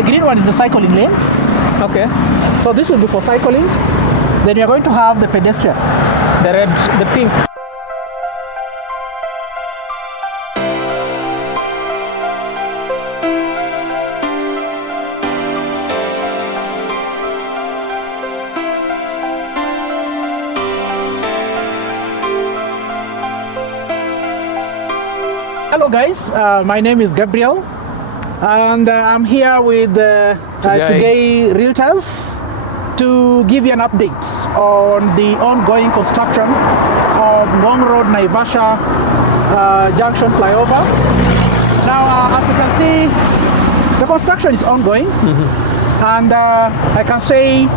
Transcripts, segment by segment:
the green one is the cycling lane. Okay. So this will be for cycling. Then you're going to have the pedestrian. The red, the pink. Hello guys, my name is Gabriel and I'm here with Today Realtors to give you an update on the ongoing construction of Ngong Road Junction flyover. Now as you can see, the construction is ongoing and I can say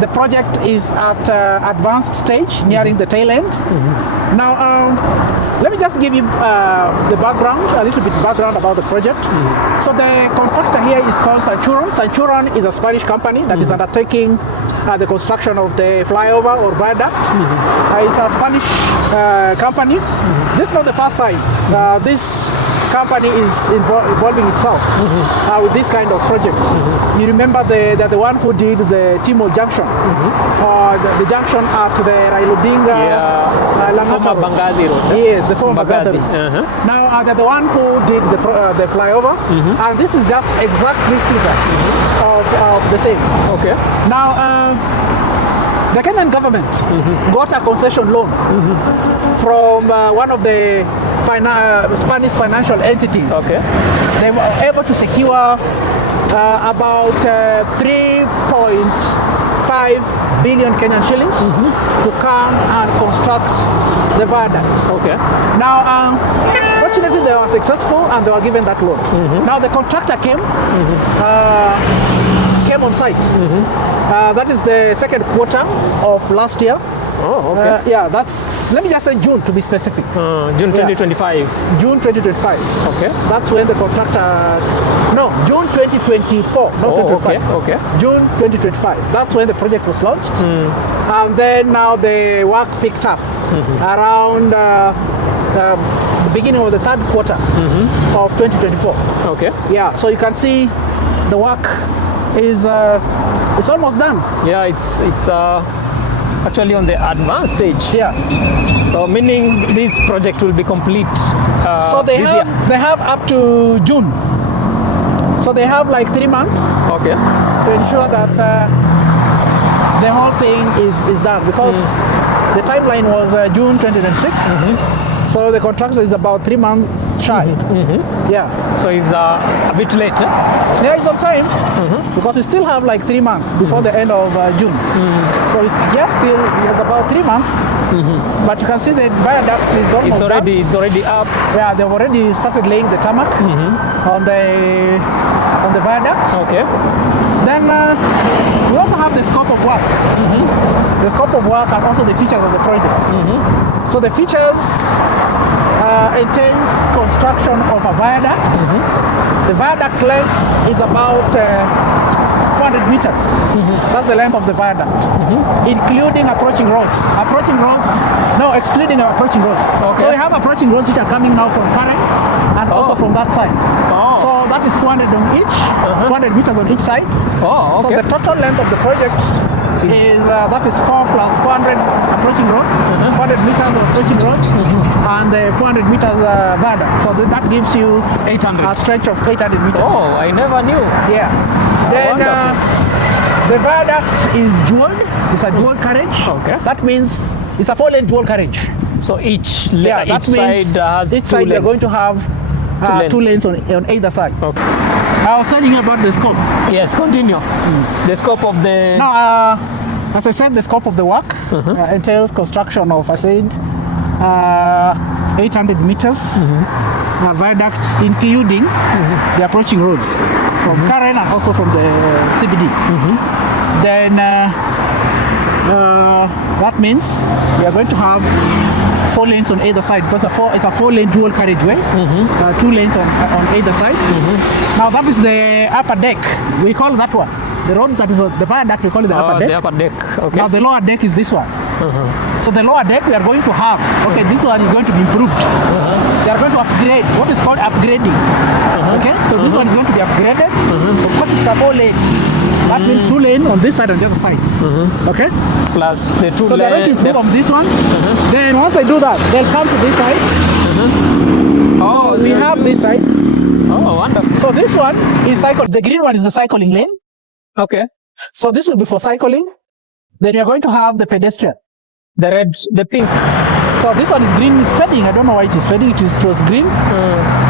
the project is at advanced stage, nearing the tail end. Now let me just give you the background, a little bit background about the project. So the contractor here is called Sanchuron. Sanchuron is a Spanish company that is undertaking the construction of the flyover or viaduct. It's a Spanish company. This is not the first time this company is involving itself with this kind of project. You remember they're the one who did the Timo Junction, or the junction at the Railudinga former Bangali Road. Yes, the former Bangali. Now they're the one who did the flyover, and this is just exact replica of the same. Okay. Now the Kenyan government got a concession loan from one of the Spanish financial entities. Okay. They were able to secure about 3.5 billion Kenyan shillings to come and construct the viaduct. Okay. Now, fortunately, they were successful and they were given that loan. Now, the contractor came on site. That is the second quarter of last year. Oh, okay. Yeah, let me just say June to be specific. June 2025. June 2025. Okay. That's when the contractor, no, June 2024, not 2025. Okay. June 2025. That's when the project was launched. And then now the work picked up around the beginning of the third quarter of 2024. Okay. Yeah, so you can see the work is it's almost done. Yeah, it's actually on the advanced stage. Yeah. So meaning this project will be complete. So they have up to June. So they have like 3 months. Okay. To ensure that the whole thing is done, because the timeline was June 2026. So the contractor is about 3 months shy. Yeah. So it's a bit late. There is some time because we still have like 3 months before the end of June. So it's about 3 months. But you can see the viaduct is almost done. It's already up. Yeah, they've already started laying the tarmac on the viaduct. Okay. Then we also have the scope of work. The scope of work and also the features of the project. So the features entails construction of a viaduct. The viaduct length is about 400 meters. That's the length of the viaduct, including approaching roads. Excluding approaching roads. Okay. So we have approaching roads which are coming now from Karen and also from that side. So that is 200 on each, 200 meters on each side. So the total length of the project is that is 4 plus 400 approaching roads, 400 meters of approaching roads, and 400 meters viaduct. So that gives you 800, a stretch of 800 meters. Oh, I never knew. Yeah. Then the viaduct is dual. It's a dual carriage. Okay. That means it's a 4-lane dual carriage. So each side has each side you're going to have 2 lanes on either side. Okay. I was telling you about the scope. Yes, continue. The scope of the... Now, as I said, the scope of the work entails construction of, 800 meters viaducts, including the approaching roads from Karen and also from the CBD. Then that means we are going to have 4 lanes on either side, because it's a 4-lane dual carriageway, 2 lanes on either side. Now that is the upper deck. We call that one. The road that is the viaduct, we call it the upper deck. The upper deck. Okay. Now the lower deck is this one. So the lower deck we are going to have, this one is going to be improved. they are going to upgrade what is called upgrading. Okay, so this one is going to be upgraded. Of course, it's a 4-lane. That means 2 lane on this side and the other side. Okay, Plus the 2 so they're going to lane. improve on this one. Then once they do that, they'll come to this side. So we have this side. Oh, wonderful. So this one is cycle. The green one is the cycling lane. Okay. So this will be for cycling. Then you're going to have the pedestrian. The red, the pink. So this one is green, is fading. I don't know why it is fading. It was green.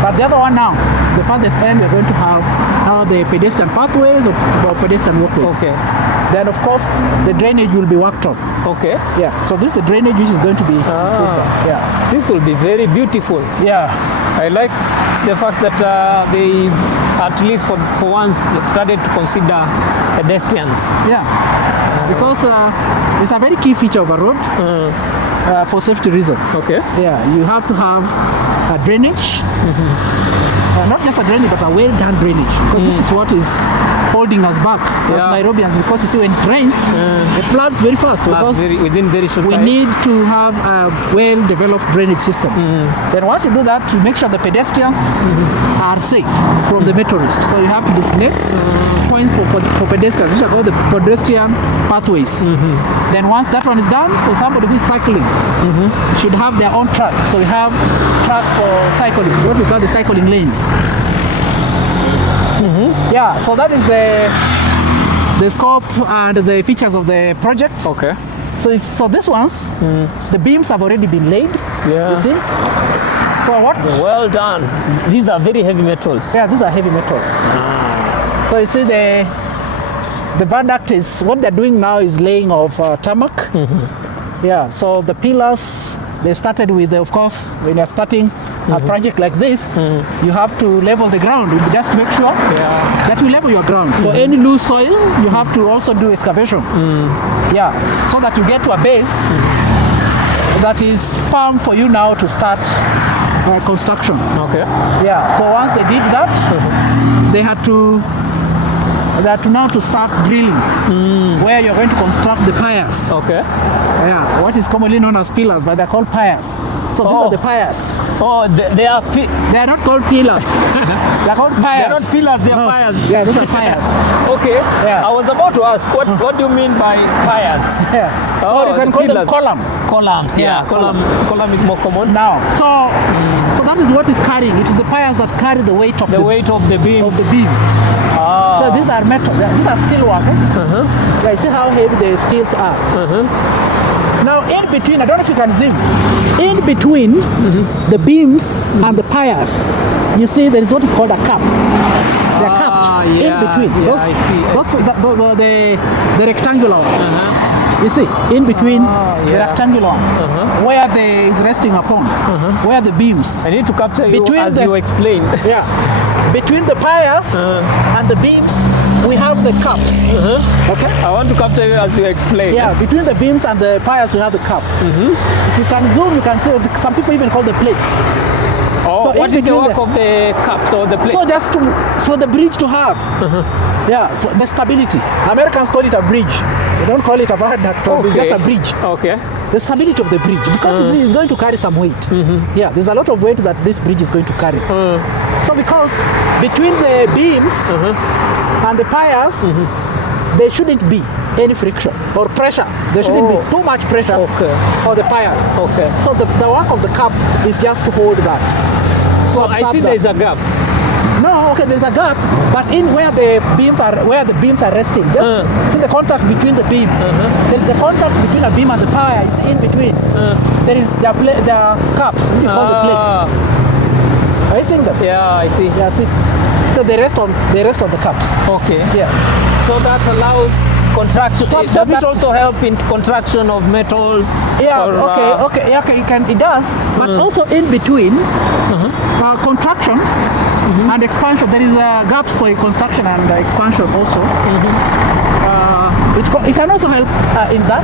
But the other one now, the farthest end, we're going to have now the pedestrian pathways or pedestrian walkways. Okay. Then of course the drainage will be worked on. Okay. Yeah. So this is the drainage which is going to be. Yeah. This will be very beautiful. Yeah. I like the fact that they, at least for once, they've started to consider pedestrians. Yeah. Because it's a very key feature of a road for safety reasons. Okay. Yeah. You have to have a drainage. Not just a drainage, but a well-done drainage. Because this is what is holding us back as Nairobians. Because you see, when it rains, it floods very fast. Because within very short we time. need to have a well-developed drainage system. Then once you do that, you make sure the pedestrians are safe from the motorists. So you have to designate points for pedestrians, which are called the pedestrian pathways. Then once that one is done, for somebody who is cycling, should have their own track. So we have tracks for cyclists, what we call the cycling lanes. Yeah, so that is the scope and the features of the project. Okay. So this ones, the beams have already been laid. Yeah. You see? So what? Well done. These are very heavy metals. Yeah, these are heavy metals. So you see the viaduct is, what they're doing now is laying of tarmac. Yeah, so the pillars, they started with, of course, when you're starting a project like this, you have to level the ground. Just to make sure that you level your ground. For any loose soil, you have to also do excavation. Yeah, so that you get to a base that is firm for you now to start construction. Okay. Yeah, so once they did that, they had to now to start drilling where you're going to construct the piers. Okay. Yeah, what is commonly known as pillars, but they're called piers. So these are the piers. Oh, they are They are not called pillars. They're called piers. They're not pillars, they're piers. Yeah, these are piers. Okay. Yeah. I was about to ask, what do you mean by piers? Yeah. Oh, Or you can the call them pillars. column. Columns, yeah. Yeah, Column is more common. Now, so that is what is carrying. It is the piers that carry the weight of The weight of the beams. of the beams. So these are metal. These are steel work. Yeah, you see how heavy the steels are. Now, in between, I don't know if you can zoom. In between the beams and the piers, you see there is what is called a cap. There are caps in between. Yeah, Those, I see. the rectangular ones. You see, in between the rectangular ones, where the is resting upon, where the beams. I need to capture you Between as the- you explained. Yeah. Between the piers and the beams, we have the caps. Okay? I want to capture you as you explain. Yeah, between the beams and the piers, we have the cap. If you can zoom, you can see some people even call the plates. Oh, So what in is the between work of the caps or the plates? So just for the bridge to have, yeah, for the stability. Americans call it a bridge. They don't call it a viaduct. It's just a bridge. Okay. The stability of the bridge, because it's going to carry some weight. Yeah, there's a lot of weight that this bridge is going to carry. So because between the beams and the piers, there shouldn't be any friction or pressure. There shouldn't be too much pressure for the piers. Okay. So the work of the cap is just to hold that. So I see there is a gap. No, okay, there's a gap, but in where the beams are resting, just see the contact between the beam. The contact between a beam and the pile is in between. There is the caps, we call the plates. Are you seeing them? Yeah, I see. Yeah, see. So they rest on the caps. Okay. Yeah. So that allows contraction. Caps Does are it that- also help in contraction of metal? Yeah. or, It does, but also in between contraction and expansion, there is gaps for construction and expansion also. It can also help in that,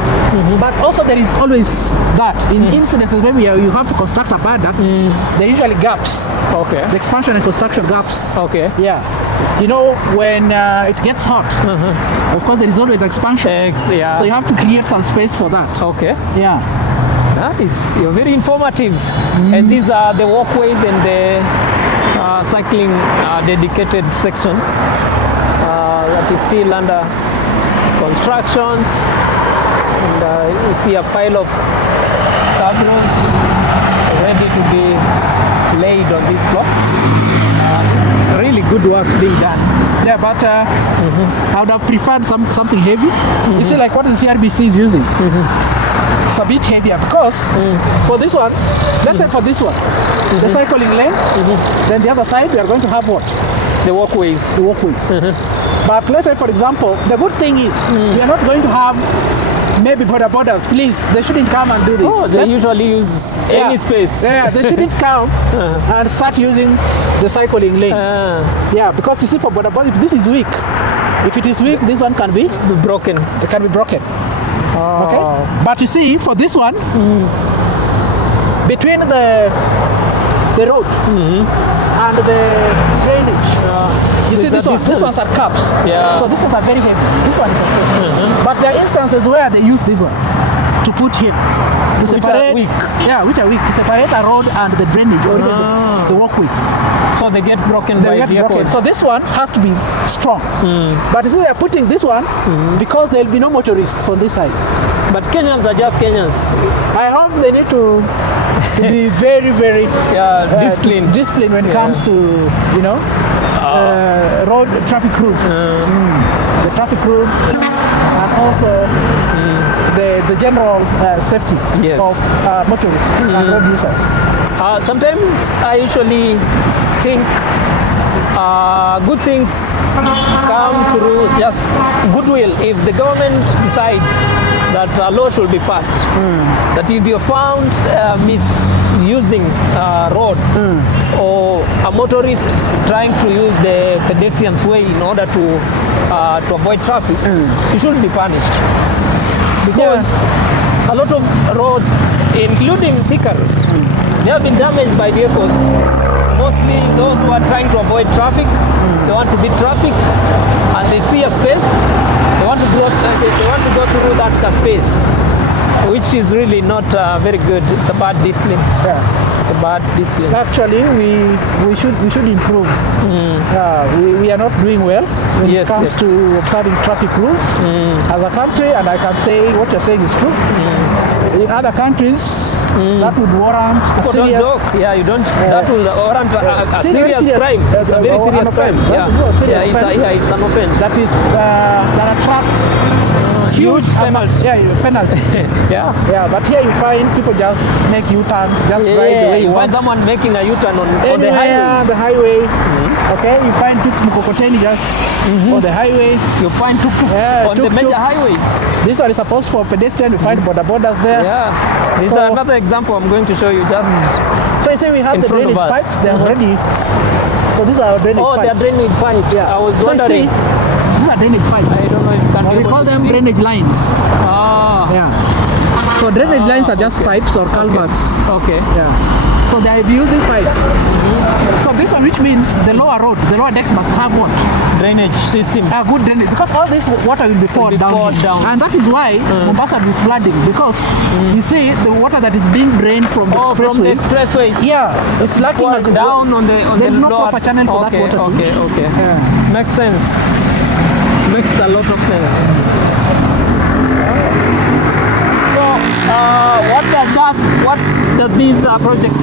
but also there is always that in incidences when you have to construct a viaduct, there are usually gaps. Okay. The expansion and construction gaps. Okay. Yeah. You know, when it gets hot, of course there is always expansion. Yeah. So you have to create some space for that. Okay. Yeah. Nice. You're very informative. And these are the walkways and the cycling dedicated section that is still under constructions. And you see a pile of cabros ready to be laid on this block. Really good work being done. Yeah, but I would have preferred something heavy. You see, like what the CRBC is using. It's a bit heavier because for this one, let's say for this one, the cycling lane, then the other side we are going to have what? The walkways. The walkways. But let's say, for example, the good thing is we are not going to have maybe borders. Please, they shouldn't come and do this. Oh, they usually use any space. Yeah, they shouldn't come and start using the cycling lanes. Yeah, because you see, for border, if this is weak, if it is weak, this one can be broken. It can be broken. Okay, but you see, for this one, between the road and the drainage, you see these ones are cups. Yeah. So these ones are very heavy. This one is okay. But there are instances where they use this one to put here to separate. Which are weak to separate a road and the drainage or even the walkways. So they get broken by vehicles. So this one has to be strong. But you see, they are putting this one because there will be no motorists on this side. But Kenyans are just Kenyans. I hope they need to be very, very disciplined when it comes to, you know, road traffic rules. The traffic rules and also the general safety of motorists and road users. Sometimes I usually think good things come through just goodwill. If the government decides that a law should be passed, that if you're found misusing road or a motorist trying to use the pedestrian's way in order to avoid traffic, he shouldn't be punished. Because a lot of roads, including thicker roads, they have been damaged by vehicles. Mostly those who are trying to avoid traffic, they want to beat traffic, and they see a space, they want to go through that space, which is really not very good. It's a bad discipline. It's a bad discipline. Actually, we should improve. We are not doing well when it comes to observing traffic rules as a country, and I can say what you're saying is true. In other countries, that would warrant a serious... you don't. That will warrant a serious crime. It's a very serious crime. It's an offense. That is that attract huge penalty. But here you find people just make U-turns, just drive the way you want. Find someone making a U-turn on the highway. Okay, you find mkokoteni just on the highway. You find tuk-tuk on the major highway. This one is supposed for pedestrian. You find borders there. This is another example I'm going to show you. So you say we have the drainage pipes. They are already. So these are drainage pipes. Oh, they are drainage pipes. I was wondering. These are drainage pipes. I don't know if you can be we able call to them see. drainage lines. So drainage lines are just pipes or culverts. Okay. So they are using pipes. So this one, which means the lower road, the lower deck must have what? Drainage system. A good drainage, because all this water will be poured down. And that is why Mombasa is flooding, because you see the water that is being drained from the expressway. From the expressways. It's lacking down on the there is no lower proper channel for that water. Okay. Makes sense. Makes a lot of sense. So, what does this project?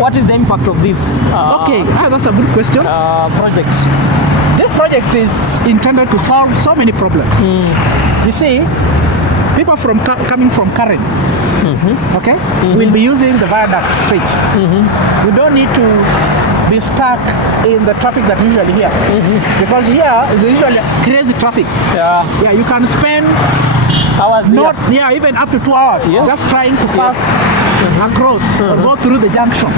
What is the impact of this? That's a good question. Project. This project is intended to solve so many problems. You see, people coming from Karen, will be using the viaduct straight. We don't need to be stuck in the traffic that usually here, because here is usually crazy traffic. You can spend hours even up to 2 hours just trying to pass across or go through the junction.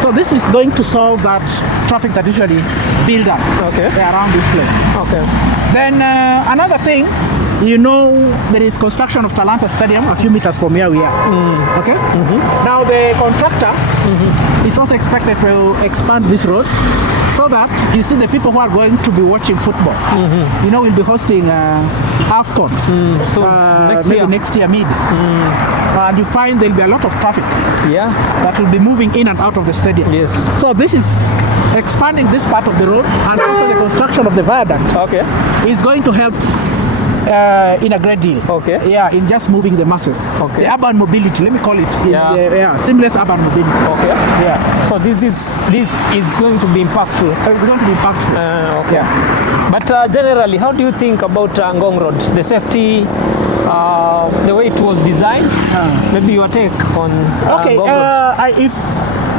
So this is going to solve that traffic that usually build up around this place. Then another thing you know there is construction of Talanta Stadium a few meters from where we are. Okay? Now the contractor is also expected to expand this road so that you see the people who are going to be watching football. You know, we'll be hosting AFCON So maybe next year mid. And you find there'll be a lot of traffic Yeah. that will be moving in and out of the stadium. Yes. So this is expanding this part of the road, and also the construction of the viaduct Okay. is going to help in a great deal. Okay. Yeah, in just moving the masses. Okay. The urban mobility, let me call it. Yeah. Seamless urban mobility. Okay. Yeah. So this is going to be impactful. It's going to be impactful. Okay. But generally, how do you think about Ngong Road? The safety, the way it was designed? Maybe your take on Okay. Ngong Road?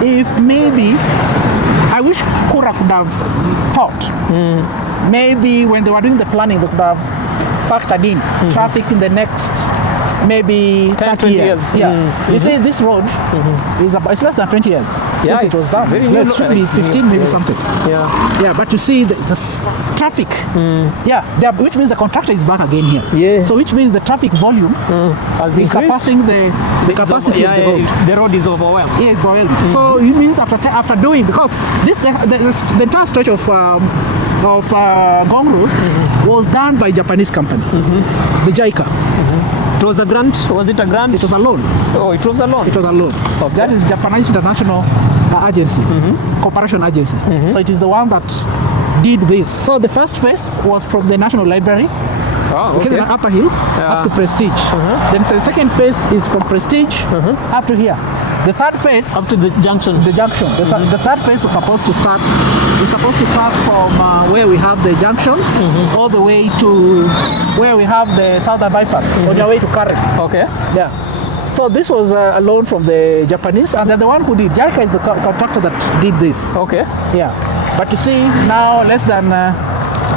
If maybe, I wish Kura could have thought. Maybe when they were doing the planning, they could have factored in traffic in the next maybe 10, 30 20 years. Yeah. You see, this road is about, it's less than 20 years Yeah, since it was it's done. very It's new, less, should be like, 15, maybe yeah. something. Yeah. Yeah, but you see the traffic. Yeah, which means the contractor is back again here. Yeah. So which means the traffic volume Has is increased. surpassing the capacity of the road. The road is overwhelmed. Yeah, it's overwhelming. So it means after doing, because this the entire stretch of Ngong Road was done by Japanese company, the JICA. It was a grant. Was it a grant? It was a loan. Oh, it was a loan. It was a loan. Okay. That is Japanese International Agency, Cooperation Agency. So it is the one that did this. So the first phase was from the National Library, Oh, okay. okay. Upper Hill up to Prestige. Then the second phase is from Prestige up to here. The third phase Up to the junction. the junction. The third phase was supposed to start. It's supposed to start from where we have the junction all the way to where we have the southern bypass on your way to Karen. Okay. Yeah. So this was a loan from the Japanese, and they're the one who did. JICA is the contractor that did this. Okay. Yeah. But you see now less than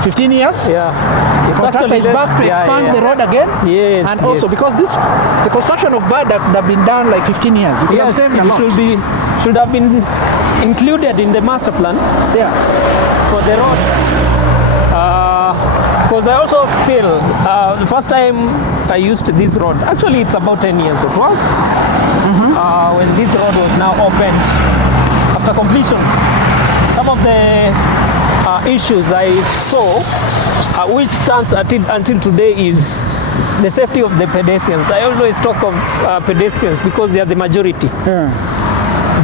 15 years. Yeah. The contractor is back to expand the road again. Yes. And also because the construction of viaduct have been done like 15 years. It could have Yes, saved it a lot. should have been included in the master plan Yeah. for the road. Because I also feel the first time I used this road, actually it's about 10 years or 12, when this road was now opened after completion. Some of the issues I saw, which stands until today, is the safety of the pedestrians. I always talk of pedestrians because they are the majority. Yeah.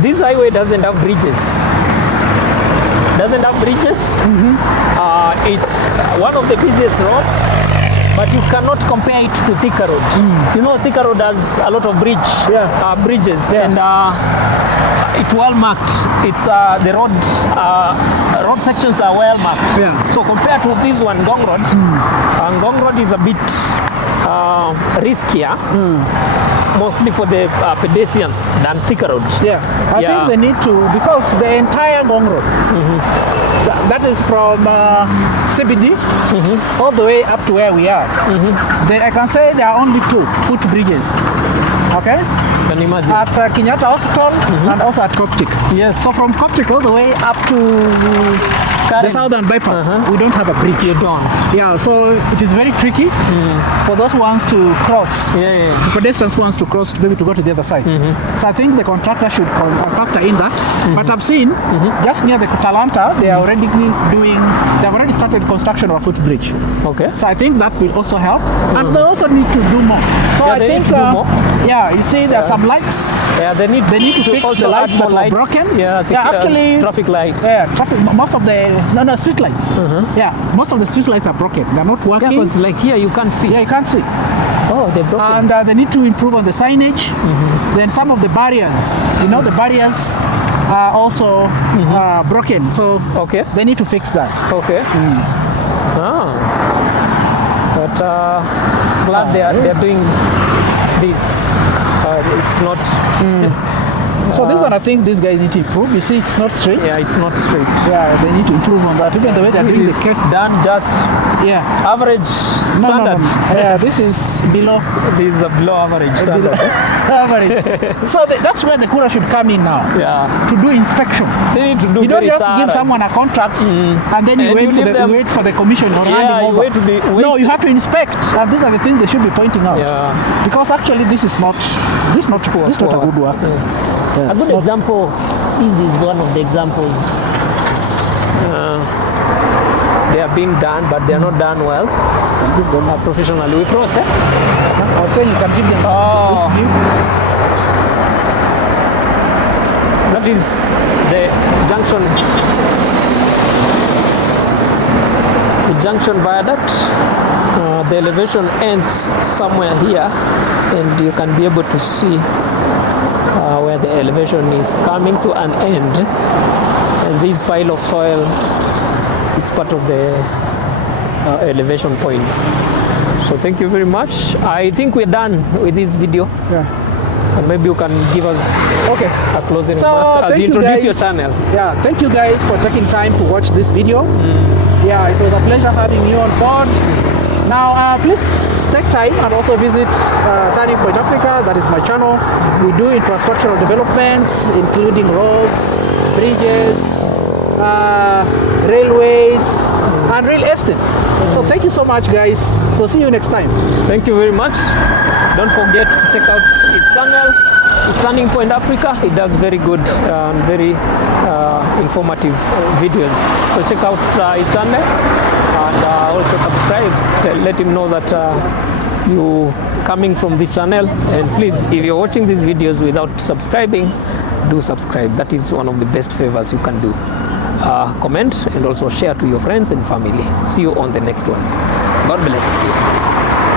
This highway doesn't have bridges. It's one of the busiest roads, but you cannot compare it to Thika Road. You know, Thika Road has a lot of bridges, Yeah. and it's well marked. It's the road sections are well marked. Yeah. So compared to this one, Ngong Road, Ngong Road is a bit riskier, mostly for the pedestrians than Thika Road. Yeah, I think they need to, because the entire Ngong Road, that is from CBD all the way up to where we are. I can say there are only 2 footbridges. Okay? Can you imagine? At Kenyatta Hospital and also at Coptic. Yes. So from Coptic all the way up to the southern bypass, we don't have a bridge. You don't. Yeah, so it is very tricky for those ones to cross. Yeah. The pedestrians wants to cross maybe to go to the other side. So I think the contractor should factor in that. But I've seen just near the Talanta, they've already started construction of a footbridge. Okay. So I think that will also help. And they also need to do more. So I they think need to do more. Yeah, you see there are some lights. Yeah, they need to fix also the lights add that more were broken. Yeah, actually traffic lights. Yeah, most of the street lights. Yeah, most of the street lights are broken. They're not working. Yeah, because like here you can't see. Yeah, you can't see. Oh, they're broken. And they need to improve on the signage. Then some of the barriers, the barriers are also broken. So Okay. they need to fix that. Okay. But glad they are doing this. It's not. So this one, I think these guys need to improve. You see, it's not straight. Yeah, it's not straight. Yeah, they need to improve on that. Even the way they're doing this. Done just average No. standard. Yeah, this is below. This is a below average standard. Average. So that's where the Kura should come in now. Yeah. To do inspection. They need to do You don't very just give thorough. someone a contract and then you And wait you for leave the them- wait for the commission or Yeah, handing you over. wait. No, you have to inspect, and these are the things they should be pointing out. Yeah. Because actually, this is not not a good work. Yeah, A it's good not- example, this is one of the examples. They are being done, but they are not done well. Give them up. Professionally. We cross, eh? I was saying you can give them this view. That is the junction viaduct. The elevation ends somewhere here, and you can be able to see where the elevation is coming to an end. And this pile of soil is part of the elevation points. So thank you very much. I think we're done with this video. Yeah. And maybe you can give us Okay. a closing So remark as thank you you introduce guys. your channel. Yeah, thank you guys for taking time to watch this video. Yeah, it was a pleasure having you on board. Now, please take time and also visit Turning Point Africa. That is my channel. We do infrastructural developments, including roads, bridges, railways, and real estate. So thank you so much, guys. So see you next time. Thank you very much. Don't forget to check out his channel, Turning Point Africa. He does very good and very informative videos. So check out his channel and also subscribe. Let him know that you coming from this channel. And please, if you're watching these videos without subscribing, do subscribe. That is one of the best favors you can do. Comment and also share to your friends and family. See you on the next one. God bless you.